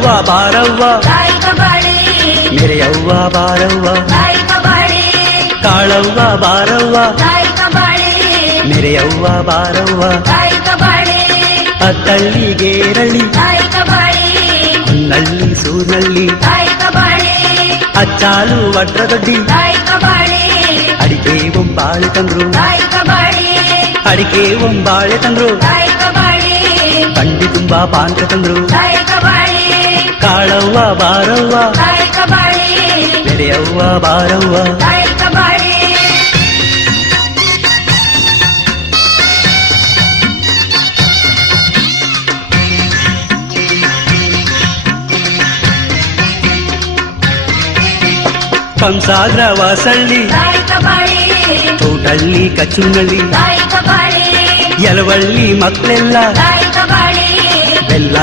ಕಾಳವ್ವ ಬಾರವ್ವ ತಾಯಿ ಕಬಾಳಿ ಮೆರೆಯವ್ವ ಬಾರವ್ವ ತಾಯಿ ಕಬಾಳಿ ಕಾಳವ್ವ ಬಾರವ್ವ ತಾಯಿ ಕಬಾಳಿ ಮೆರೆಯವ್ವ ಬಾರವ್ವ ತಾಯಿ ಕಬಾಳಿ ಅತ್ತಳ್ಳಿ ಗೇರಳ್ಳಿ ತಾಯಿ ಕಬಾಳಿ ಹೊನ್ನಳ್ಳಿ ಸೂರ್ನಳ್ಳಿ ತಾಯಿ ಕಬಾಳಿ ಅಚ್ಚಾಲು ವಡ್ರದೊಡ್ಡಿ ತಾಯಿ ಕಬಾಳಿ ಅಡಿಕೆ ಒಂಬಾಳೆ ತಂದ್ರು ತಾಯಿ ಕಬಾಳಿ ಅಡಿಕೆ ಒಂಬಾಳೆ ತಂದ್ರು ತಾಯಿ ಕಬಾಳಿ ಬಂಡಿ ತುಂಬಾ ಪಾನ್ಕ ತಂದ್ರು ತಾಯಿ ಕಬಾಳಿ ಕಾಳವ್ವ ಬಾರವ್ವ ತಾಯಿ ಕಬಾಳಿ ಮೆರೆಯವ್ವ ಬಾರವ್ವ ತಾಯಿ ಕಬಾಳಿ ಕಂಸಾಗ್ರ ವಾಸಳ್ಳಿ ತಾಯಿ ಕಬಾಳಿ ತೋಟಳ್ಳಿ ಕಚ್ಚುನಳ್ಳಿ ತಾಯಿ ಕಬಾಳಿ ಯಲವಳ್ಳಿ ಮಕ್ಕಳೆಲ್ಲ ತಾಯಿ ಕಬಾಳಿ ಬೆಲ್ಲ